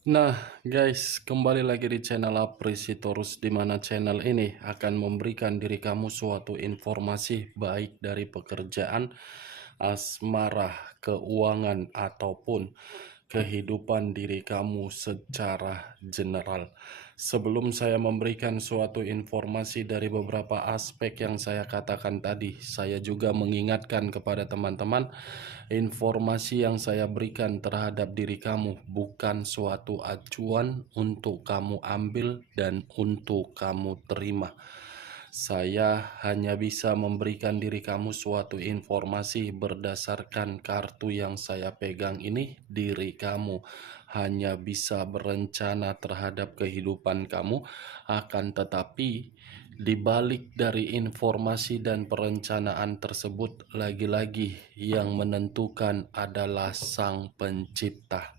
Nah, guys, kembali lagi di channel Aprisitorus, di mana channel ini akan memberikan diri kamu suatu informasi baik dari pekerjaan, asmara, keuangan, ataupun kehidupan diri kamu secara general. Sebelum saya memberikan suatu informasi dari beberapa aspek yang saya katakan tadi, saya juga mengingatkan kepada teman-teman, informasi yang saya berikan terhadap diri kamu bukan suatu acuan untuk kamu ambil dan untuk kamu terima. Saya hanya bisa memberikan diri kamu suatu informasi berdasarkan kartu yang saya pegang ini. Diri kamu hanya bisa berencana terhadap kehidupan kamu, akan tetapi di balik dari informasi dan perencanaan tersebut, lagi-lagi yang menentukan adalah Sang Pencipta.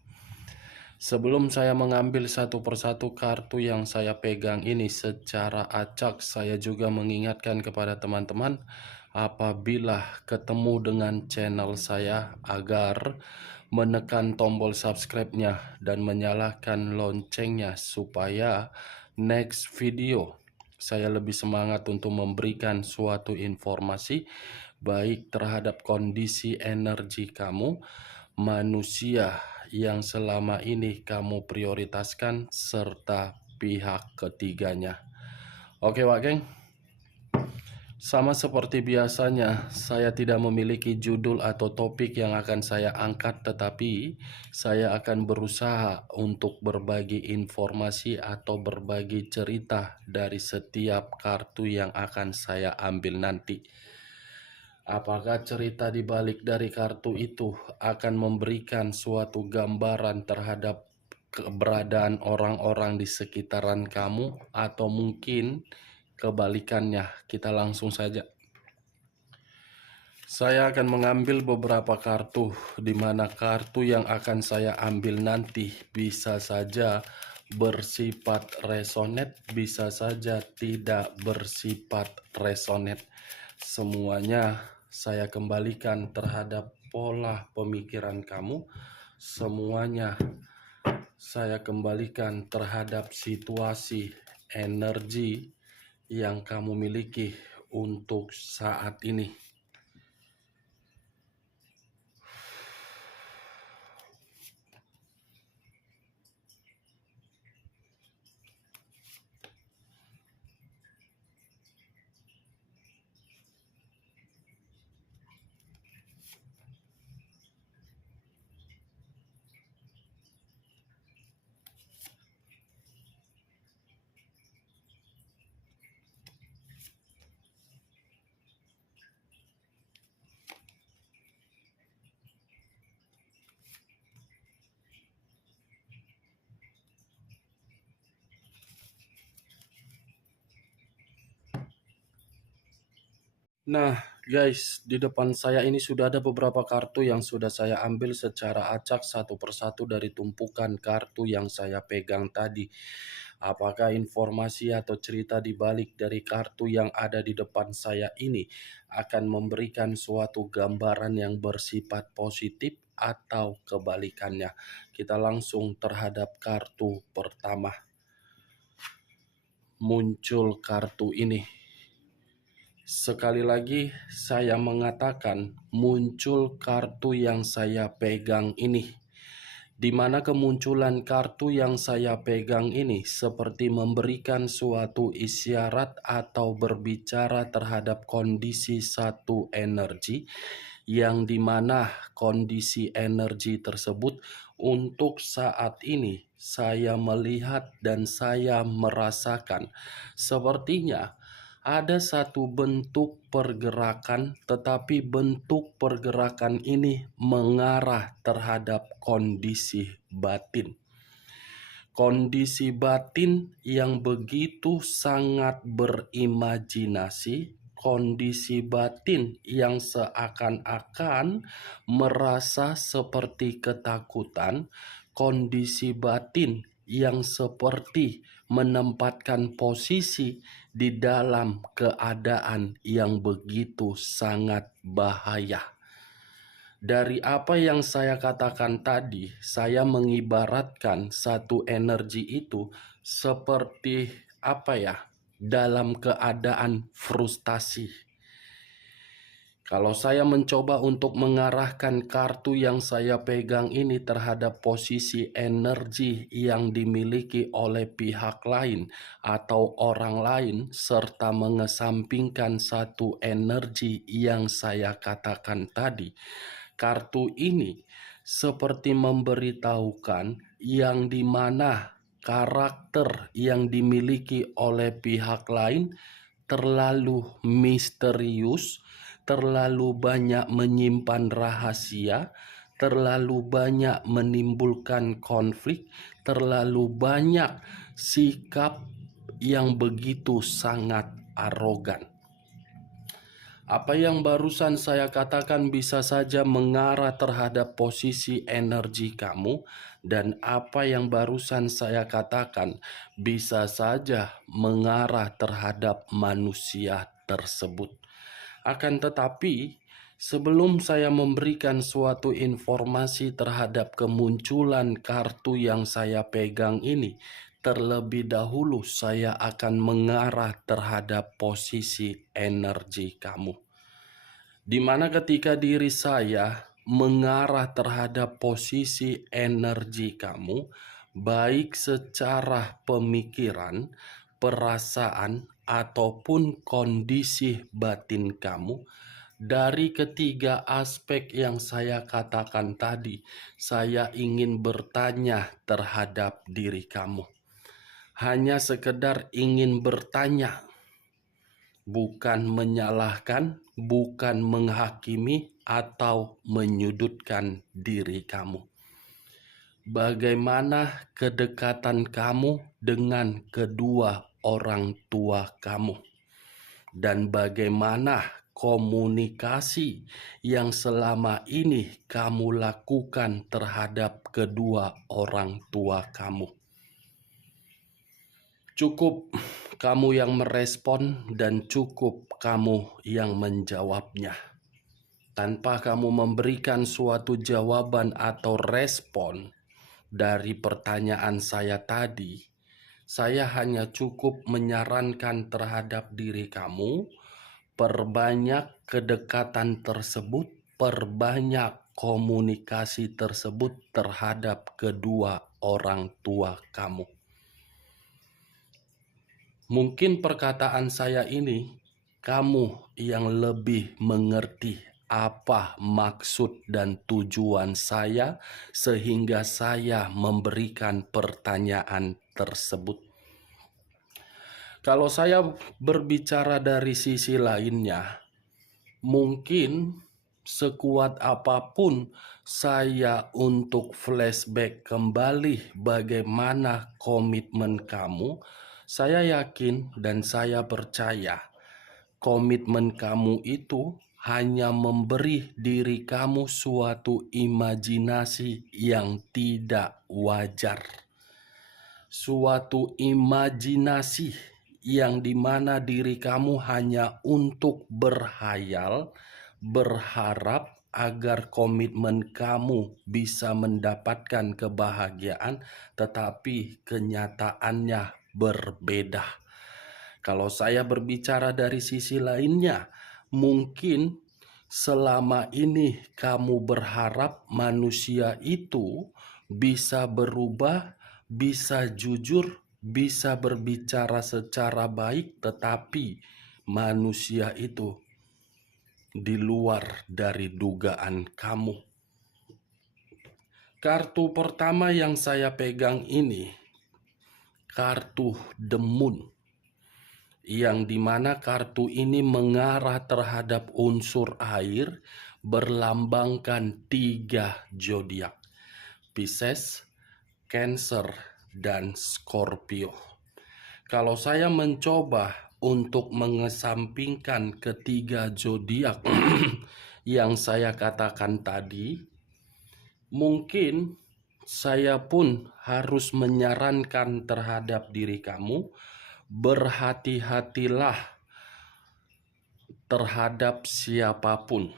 Sebelum saya mengambil satu persatu kartu yang saya pegang ini secara acak, saya juga mengingatkan kepada teman-teman apabila ketemu dengan channel saya agar menekan tombol subscribe-nya dan menyalakan loncengnya supaya next video saya lebih semangat untuk memberikan suatu informasi baik terhadap kondisi energi kamu, manusia yang selama ini kamu prioritaskan, serta pihak ketiganya. Oke, Wak Geng. Sama seperti biasanya, saya tidak memiliki judul atau topik yang akan saya angkat, tetapi saya akan berusaha untuk berbagi informasi atau berbagi cerita dari setiap kartu yang akan saya ambil nanti. Apakah cerita di balik dari kartu itu akan memberikan suatu gambaran terhadap keberadaan orang-orang di sekitaran kamu, atau mungkin kebalikannya? Kita langsung saja. Saya akan mengambil beberapa kartu, di mana kartu yang akan saya ambil nanti bisa saja bersifat resonate, bisa saja tidak bersifat resonate. Semuanya saya kembalikan terhadap pola pemikiran kamu. Semuanya saya kembalikan terhadap situasi energi yang kamu miliki untuk saat ini. Nah, guys, di depan saya ini sudah ada beberapa kartu yang sudah saya ambil secara acak satu persatu dari tumpukan kartu yang saya pegang tadi. Apakah informasi atau cerita di balik dari kartu yang ada di depan saya ini akan memberikan suatu gambaran yang bersifat positif atau kebalikannya? Kita langsung terhadap kartu pertama. Muncul kartu ini. Sekali lagi saya mengatakan muncul kartu yang saya pegang ini, di mana kemunculan kartu yang saya pegang ini seperti memberikan suatu isyarat atau berbicara terhadap kondisi satu energi, yang dimana kondisi energi tersebut untuk saat ini saya melihat dan saya merasakan sepertinya ada satu bentuk pergerakan, tetapi bentuk pergerakan ini mengarah terhadap kondisi batin. Kondisi batin yang begitu sangat berimajinasi, kondisi batin yang seakan-akan merasa seperti ketakutan, kondisi batin yang seperti menempatkan posisi di dalam keadaan yang begitu sangat bahaya. Dari apa yang saya katakan tadi, saya mengibaratkan satu energi itu seperti apa ya? Dalam keadaan frustasi. Kalau saya mencoba untuk mengarahkan kartu yang saya pegang ini terhadap posisi energi yang dimiliki oleh pihak lain atau orang lain, serta mengesampingkan satu energi yang saya katakan tadi, kartu ini seperti memberitahukan yang dimana karakter yang dimiliki oleh pihak lain terlalu misterius, terlalu banyak menyimpan rahasia, terlalu banyak menimbulkan konflik, terlalu banyak sikap yang begitu sangat arogan. Apa yang barusan saya katakan bisa saja mengarah terhadap posisi energi kamu, dan apa yang barusan saya katakan bisa saja mengarah terhadap manusia tersebut. Akan tetapi, sebelum saya memberikan suatu informasi terhadap kemunculan kartu yang saya pegang ini, terlebih dahulu saya akan mengarah terhadap posisi energi kamu. Di mana ketika diri saya mengarah terhadap posisi energi kamu, baik secara pemikiran, perasaan, ataupun kondisi batin kamu, dari ketiga aspek yang saya katakan tadi, saya ingin bertanya terhadap diri kamu. Hanya sekedar ingin bertanya, bukan menyalahkan, bukan menghakimi, atau menyudutkan diri kamu. Bagaimana kedekatan kamu dengan kedua orang tua kamu? Dan bagaimana komunikasi yang selama ini kamu lakukan terhadap kedua orang tua kamu? Cukup kamu yang merespon dan cukup kamu yang menjawabnya. Tanpa kamu memberikan suatu jawaban atau respon dari pertanyaan saya tadi, saya hanya cukup menyarankan terhadap diri kamu, perbanyak kedekatan tersebut, perbanyak komunikasi tersebut terhadap kedua orang tua kamu. Mungkin perkataan saya ini, kamu yang lebih mengerti apa maksud dan tujuan saya, sehingga saya memberikan pertanyaan tersebut. Kalau saya berbicara dari sisi lainnya, mungkin sekuat apapun saya untuk flashback kembali bagaimana komitmen kamu, saya yakin dan saya percaya komitmen kamu itu hanya memberi diri kamu suatu imajinasi yang tidak wajar. Suatu imajinasi yang dimana diri kamu hanya untuk berhayal, berharap agar komitmen kamu bisa mendapatkan kebahagiaan, tetapi kenyataannya berbeda. Kalau saya berbicara dari sisi lainnya, mungkin selama ini kamu berharap manusia itu bisa berubah, bisa jujur, bisa berbicara secara baik, tetapi manusia itu di luar dari dugaan kamu. Kartu pertama yang saya pegang ini, kartu The Moon, yang dimana kartu ini mengarah terhadap unsur air, berlambangkan 3 zodiak: Pisces, Cancer, dan Scorpio. Kalau saya mencoba untuk mengesampingkan ketiga zodiak yang saya katakan tadi, mungkin saya pun harus menyarankan terhadap diri kamu, berhati-hatilah terhadap siapapun.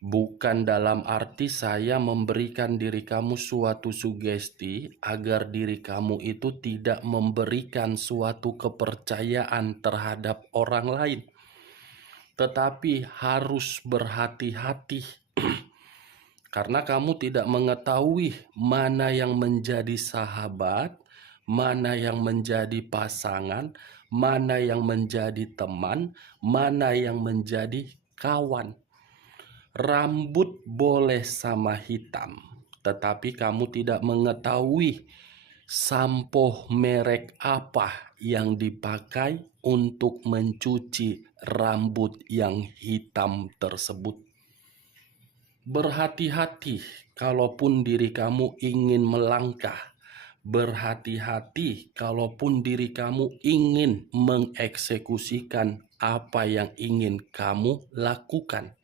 Bukan dalam arti saya memberikan diri kamu suatu sugesti agar diri kamu itu tidak memberikan suatu kepercayaan terhadap orang lain, tetapi harus berhati-hati karena kamu tidak mengetahui mana yang menjadi sahabat, mana yang menjadi pasangan, mana yang menjadi teman, mana yang menjadi kawan. Rambut boleh sama hitam, tetapi kamu tidak mengetahui sampo merek apa yang dipakai untuk mencuci rambut yang hitam tersebut. Berhati-hati kalaupun diri kamu ingin melangkah. Berhati-hati kalaupun diri kamu ingin mengeksekusikan apa yang ingin kamu lakukan.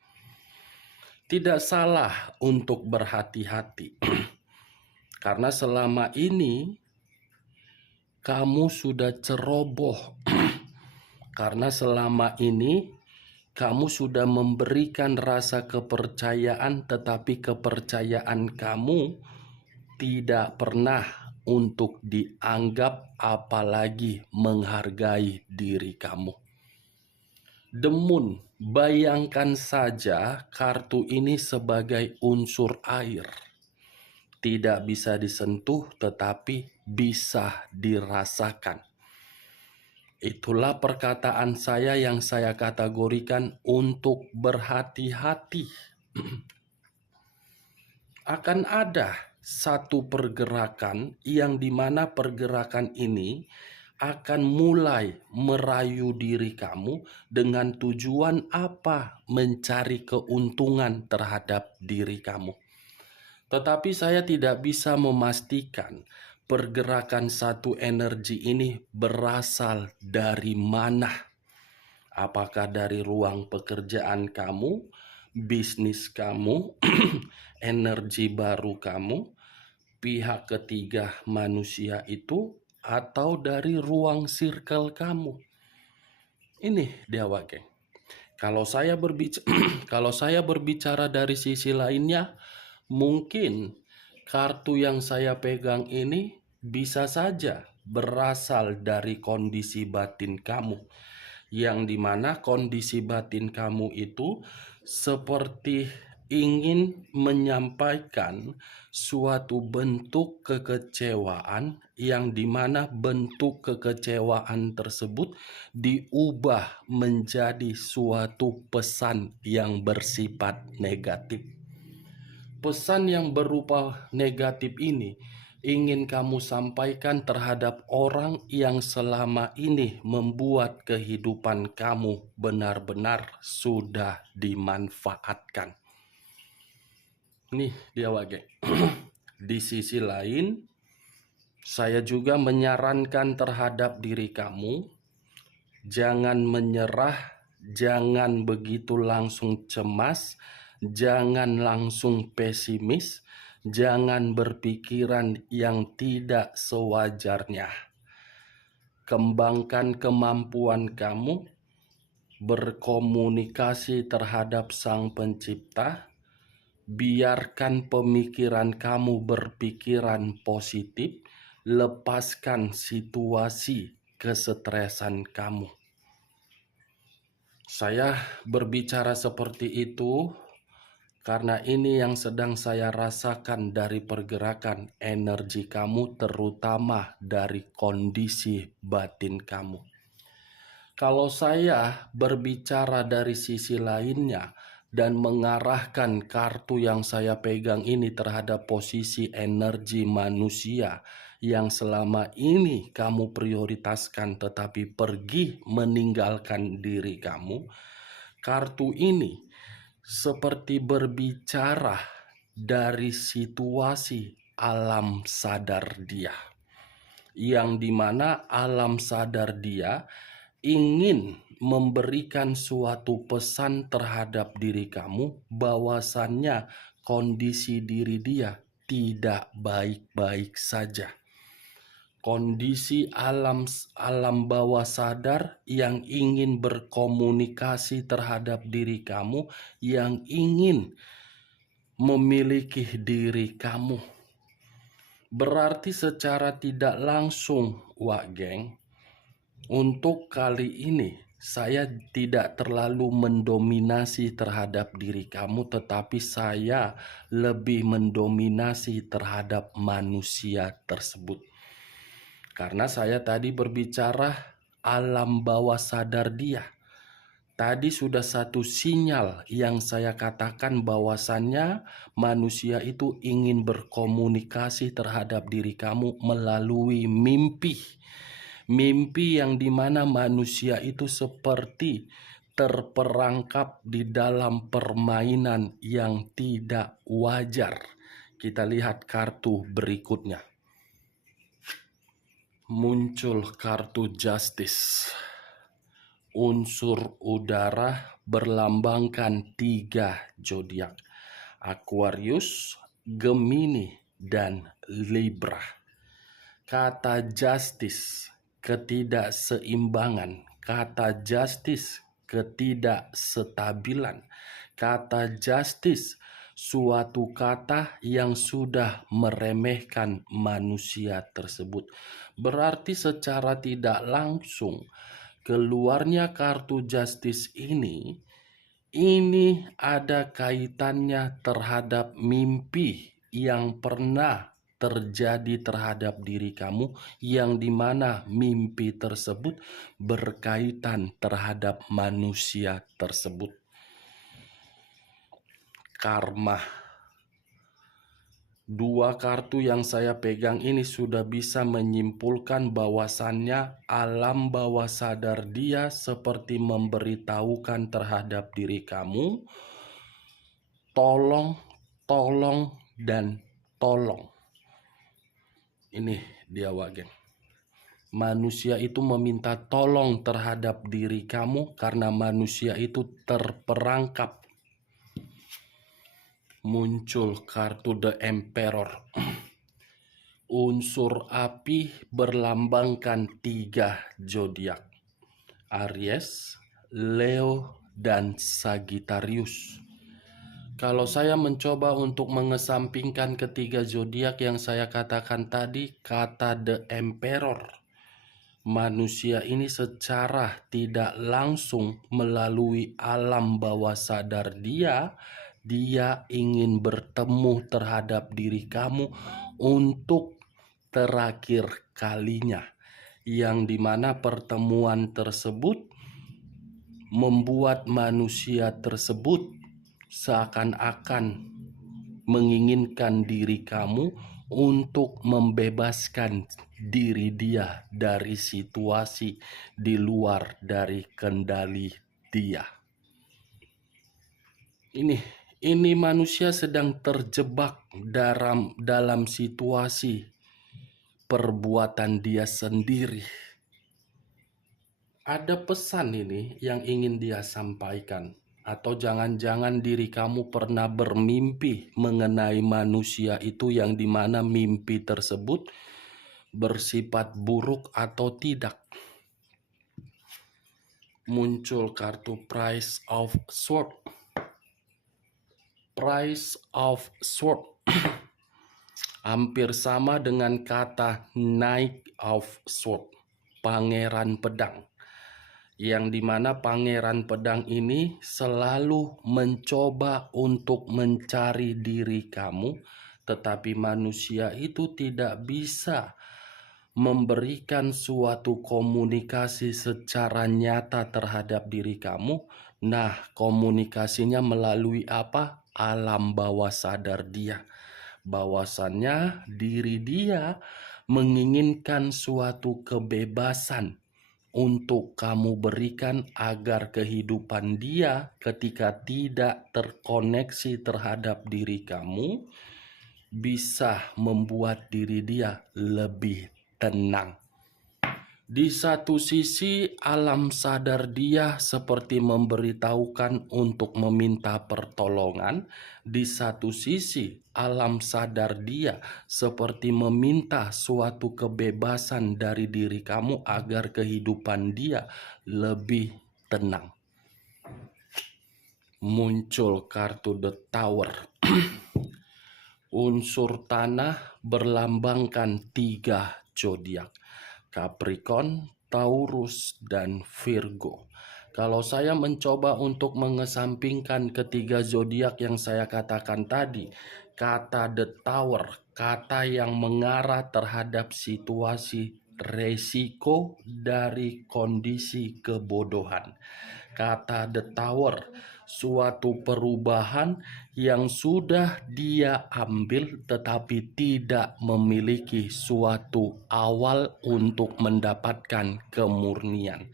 Tidak salah untuk berhati-hati, karena selama ini kamu sudah ceroboh, karena selama ini kamu sudah memberikan rasa kepercayaan, tetapi kepercayaan kamu tidak pernah untuk dianggap, apalagi menghargai diri kamu. Demun, bayangkan saja kartu ini sebagai unsur air. Tidak bisa disentuh tetapi bisa dirasakan. Itulah perkataan saya yang saya kategorikan untuk berhati-hati. Akan ada satu pergerakan yang dimana pergerakan ini akan mulai merayu diri kamu dengan tujuan apa? Mencari keuntungan terhadap diri kamu. Tetapi saya tidak bisa memastikan pergerakan satu energi ini berasal dari mana. Apakah dari ruang pekerjaan kamu, bisnis kamu, energi baru kamu, pihak ketiga manusia itu, atau dari ruang circle kamu. Ini dia geng. Kalau saya berbicara dari sisi lainnya, mungkin kartu yang saya pegang ini bisa saja berasal dari kondisi batin kamu, yang dimana kondisi batin kamu itu seperti ingin menyampaikan suatu bentuk kekecewaan, yang dimana bentuk kekecewaan tersebut diubah menjadi suatu pesan yang bersifat negatif. Pesan yang berupa negatif ini ingin kamu sampaikan terhadap orang yang selama ini membuat kehidupan kamu benar-benar sudah dimanfaatkan. Nih dia wage. Di sisi lain, saya juga menyarankan terhadap diri kamu, jangan menyerah, jangan begitu langsung cemas, jangan langsung pesimis, jangan berpikiran yang tidak sewajarnya. Kembangkan kemampuan kamu berkomunikasi terhadap Sang Pencipta. Biarkan pemikiran kamu berpikiran positif, lepaskan situasi kesetresan kamu. Saya berbicara seperti itu karena ini yang sedang saya rasakan dari pergerakan energi kamu, terutama dari kondisi batin kamu. Kalau saya berbicara dari sisi lainnya dan mengarahkan kartu yang saya pegang ini terhadap posisi energi manusia yang selama ini kamu prioritaskan tetapi pergi meninggalkan diri kamu, kartu ini seperti berbicara dari situasi alam sadar dia, yang dimana alam sadar dia ingin memberikan suatu pesan terhadap diri kamu bahwasannya kondisi diri dia tidak baik-baik saja. kondisi alam bawah sadar yang ingin berkomunikasi terhadap diri kamu, yang ingin memiliki diri kamu. Berarti secara tidak langsung, Wak Geng, untuk kali ini saya tidak terlalu mendominasi terhadap diri kamu, tetapi saya lebih mendominasi terhadap manusia tersebut. Karena saya tadi berbicara alam bawah sadar dia. Tadi sudah satu sinyal yang saya katakan bahwasannya manusia itu ingin berkomunikasi terhadap diri kamu melalui mimpi. Mimpi yang dimana manusia itu seperti terperangkap di dalam permainan yang tidak wajar. Kita lihat kartu berikutnya. Muncul kartu Justice. Unsur udara berlambangkan 3 zodiak: Aquarius, Gemini, dan Libra. Kata justice, ketidakseimbangan. Kata justice, ketidakstabilan. Kata justice, suatu kata yang sudah meremehkan manusia tersebut. Berarti secara tidak langsung keluarnya kartu justice ini ada kaitannya terhadap mimpi yang pernah terjadi terhadap diri kamu, yang dimana mimpi tersebut berkaitan terhadap manusia tersebut. Karma. 2 kartu yang saya pegang ini sudah bisa menyimpulkan bahwasannya alam bawah sadar dia seperti memberitahukan terhadap diri kamu, tolong, tolong, dan tolong. Ini dia, Wak Geng. Manusia itu meminta tolong terhadap diri kamu karena manusia itu terperangkap. Muncul kartu The Emperor. Unsur api berlambangkan 3 zodiak: Aries, Leo, dan Sagittarius. Kalau saya mencoba untuk mengesampingkan ketiga zodiak yang saya katakan tadi, kata The Emperor, manusia ini secara tidak langsung melalui alam bawah sadar dia ingin bertemu terhadap diri kamu untuk terakhir kalinya, yang dimana pertemuan tersebut membuat manusia tersebut seakan-akan menginginkan diri kamu untuk membebaskan diri dia dari situasi di luar dari kendali dia. Ini manusia sedang terjebak dalam situasi perbuatan dia sendiri. Ada pesan ini yang ingin dia sampaikan. Atau jangan-jangan diri kamu pernah bermimpi mengenai manusia itu, yang dimana mimpi tersebut bersifat buruk atau tidak. Muncul kartu Price of Swords. Price of Sword hampir sama dengan kata Knight of Sword, pangeran pedang, yang dimana pangeran pedang ini selalu mencoba untuk mencari diri kamu, tetapi manusia itu tidak bisa memberikan suatu komunikasi secara nyata terhadap diri kamu. Nah, komunikasinya melalui apa? Alam bawah sadar dia. Bahwasannya diri dia menginginkan suatu kebebasan untuk kamu berikan agar kehidupan dia ketika tidak terkoneksi terhadap diri kamu bisa membuat diri dia lebih tenang. Di satu sisi, alam sadar dia seperti memberitahukan untuk meminta pertolongan. Di satu sisi, alam sadar dia seperti meminta suatu kebebasan dari diri kamu agar kehidupan dia lebih tenang. Muncul kartu The Tower. Unsur tanah berlambangkan 3 zodiak: Capricorn, Taurus, dan Virgo. Kalau saya mencoba untuk mengesampingkan ketiga zodiak yang saya katakan tadi, kata The Tower, kata yang mengarah terhadap situasi resiko dari kondisi kebodohan. Kata The Tower, suatu perubahan yang sudah dia ambil tetapi tidak memiliki suatu awal untuk mendapatkan kemurnian.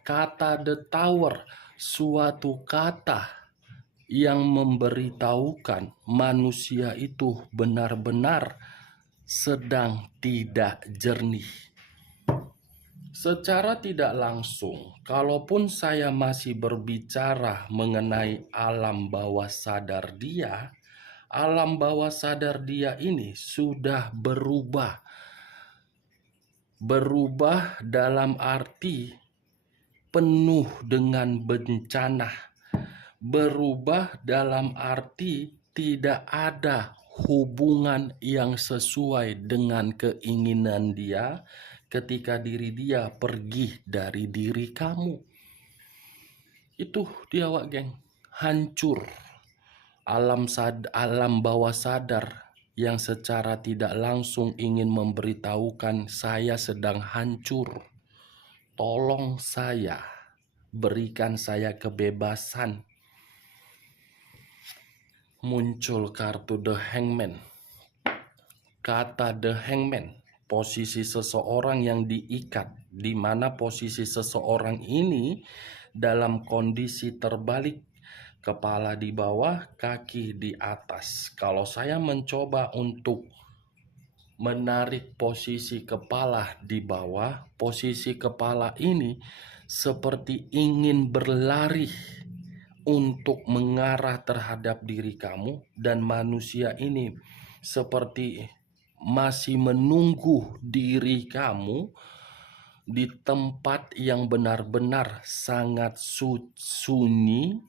Kata The Tower, suatu kata yang memberitahukan manusia itu benar-benar sedang tidak jernih. Secara tidak langsung, kalaupun saya masih berbicara mengenai alam bawah sadar dia, alam bawah sadar dia ini sudah berubah. Berubah dalam arti penuh dengan bencana. Berubah dalam arti tidak ada hubungan yang sesuai dengan keinginan dia ketika diri dia pergi dari diri kamu. Itu dia, wak geng. Hancur. Alam bawah sadar yang secara tidak langsung ingin memberitahukan saya sedang hancur. Tolong saya, berikan saya kebebasan. Muncul kartu The Hangman. Kata The Hangman, posisi seseorang yang diikat, di mana posisi seseorang ini dalam kondisi terbalik, kepala di bawah, kaki di atas. Kalau saya mencoba untuk menarik posisi kepala di bawah, posisi kepala ini seperti ingin berlari untuk mengarah terhadap diri kamu, dan manusia ini seperti masih menunggu diri kamu di tempat yang benar-benar sangat sunyi,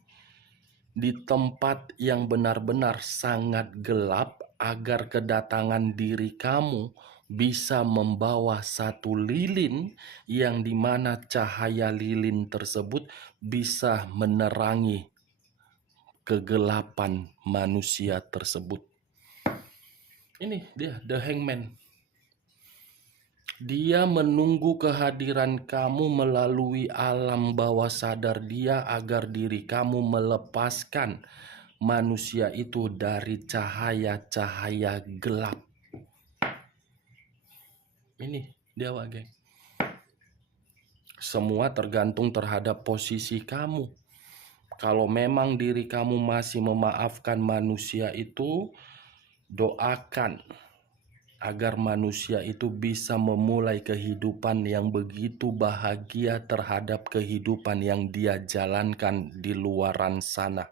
di tempat yang benar-benar sangat gelap, agar kedatangan diri kamu bisa membawa satu lilin yang dimana cahaya lilin tersebut bisa menerangi kegelapan manusia tersebut. Ini dia, The Hangman. Dia menunggu kehadiran kamu melalui alam bawah sadar dia agar diri kamu melepaskan manusia itu dari cahaya-cahaya gelap. Ini dia, wak geng. Semua tergantung terhadap posisi kamu. Kalau memang diri kamu masih memaafkan manusia itu, doakan agar manusia itu bisa memulai kehidupan yang begitu bahagia terhadap kehidupan yang dia jalankan di luaran sana.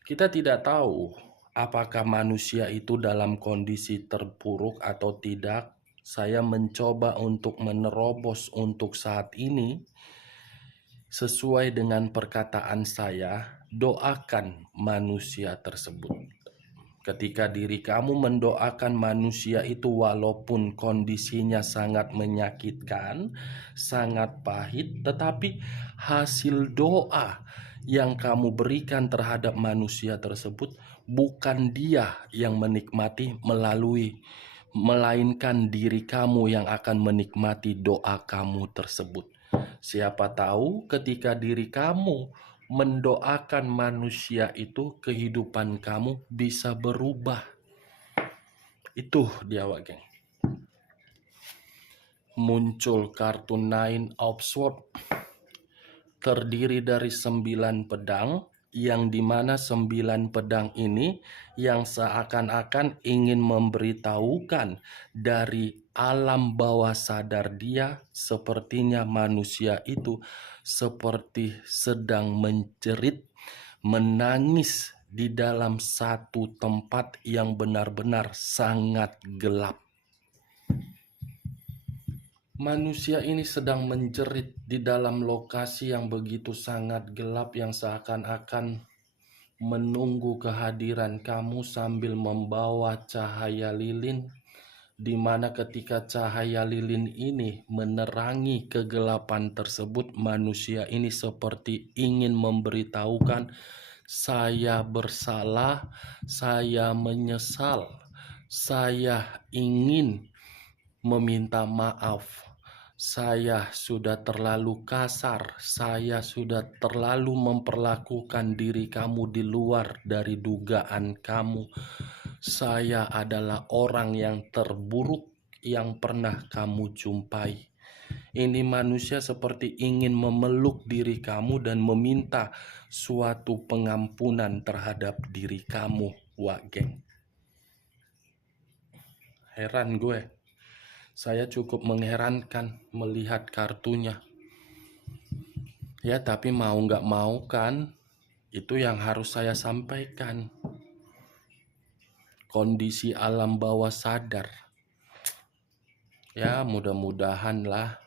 Kita tidak tahu apakah manusia itu dalam kondisi terpuruk atau tidak. Saya mencoba untuk menerobos untuk saat ini. Sesuai dengan perkataan saya, doakan manusia tersebut. Ketika diri kamu mendoakan manusia itu walaupun kondisinya sangat menyakitkan, sangat pahit, tetapi hasil doa yang kamu berikan terhadap manusia tersebut bukan dia yang menikmati melainkan diri kamu yang akan menikmati doa kamu tersebut. Siapa tahu ketika diri kamu mendoakan manusia itu, kehidupan kamu bisa berubah. Itu dia, wak geng. Muncul kartu Nine of Swords. Terdiri dari 9 pedang yang dimana 9 pedang ini yang seakan-akan ingin memberitahukan dari alam bawah sadar dia, sepertinya manusia itu seperti sedang menjerit, menangis di dalam satu tempat yang benar-benar sangat gelap. Manusia ini sedang menjerit di dalam lokasi yang begitu sangat gelap, yang seakan-akan menunggu kehadiran kamu sambil membawa cahaya lilin, di mana ketika cahaya lilin ini menerangi kegelapan tersebut, manusia ini seperti ingin memberitahukan, saya bersalah, saya menyesal, saya ingin meminta maaf. Saya sudah terlalu kasar, saya sudah terlalu memperlakukan diri kamu di luar dari dugaan kamu. Saya adalah orang yang terburuk yang pernah kamu jumpai. Ini manusia seperti ingin memeluk diri kamu dan meminta suatu pengampunan terhadap diri kamu, Wak Geng. Heran gue. Saya cukup mengherankan melihat kartunya. Ya, tapi mau nggak mau kan, itu yang harus saya sampaikan. Kondisi alam bawah sadar. Ya, mudah-mudahan lah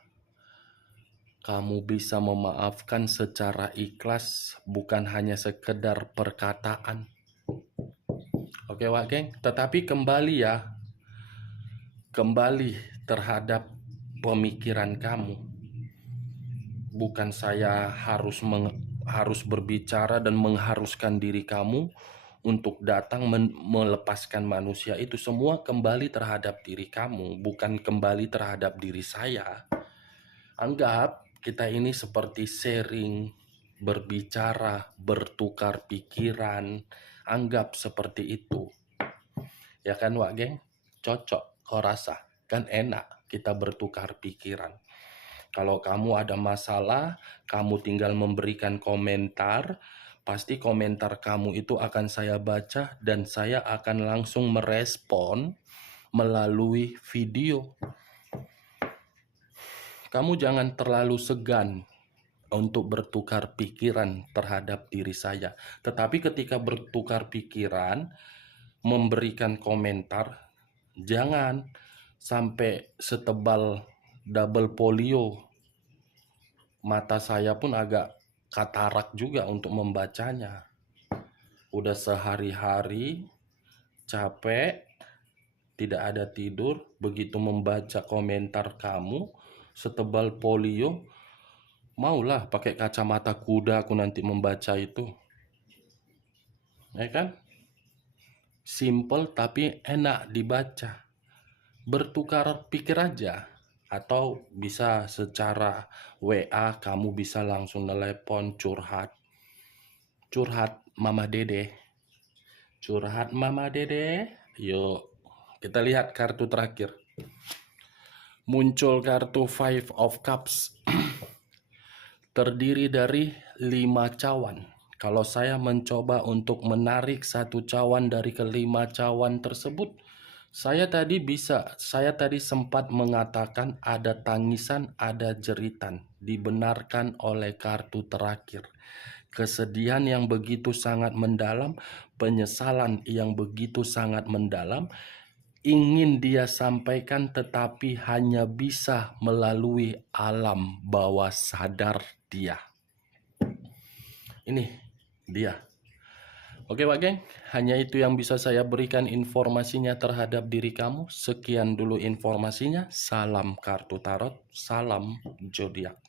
kamu bisa memaafkan secara ikhlas, bukan hanya sekedar perkataan. Oke, Wak Geng, tetapi kembali ya. Kembali terhadap pemikiran kamu. Bukan saya harus berbicara dan mengharuskan diri kamu untuk datang melepaskan manusia itu. Semua kembali terhadap diri kamu, bukan kembali terhadap diri saya. Anggap kita ini seperti sharing, berbicara, bertukar pikiran. Anggap seperti itu. Ya kan, Wak Geng? Cocok, kau rasa? Kan enak kita bertukar pikiran. Kalau kamu ada masalah, kamu tinggal memberikan komentar. Pasti komentar kamu itu akan saya baca dan saya akan langsung merespon melalui video. Kamu jangan terlalu segan untuk bertukar pikiran terhadap diri saya. Tetapi ketika bertukar pikiran, memberikan komentar, jangan sampai setebal double polio. Mata saya pun agak katarak juga untuk membacanya. Udah sehari-hari capek, tidak ada tidur, begitu membaca komentar kamu setebal polio, maulah pakai kacamata kuda aku nanti membaca itu. Ya kan? Simple tapi enak dibaca. Bertukar pikir aja. Atau bisa secara WA, kamu bisa langsung telepon curhat. Curhat Mama Dede. Curhat Mama Dede. Yuk, kita lihat kartu terakhir. Muncul kartu Five of Cups. Terdiri dari 5 cawan. Kalau saya mencoba untuk menarik satu cawan dari kelima cawan tersebut, saya tadi sempat mengatakan ada tangisan, ada jeritan. Dibenarkan oleh kartu terakhir. Kesedihan yang begitu sangat mendalam, penyesalan yang begitu sangat mendalam, ingin dia sampaikan tetapi hanya bisa melalui alam bawah sadar dia. Ini dia. Oke Pak Geng, hanya itu yang bisa saya berikan informasinya terhadap diri kamu. Sekian dulu informasinya. Salam kartu tarot, salam zodiak.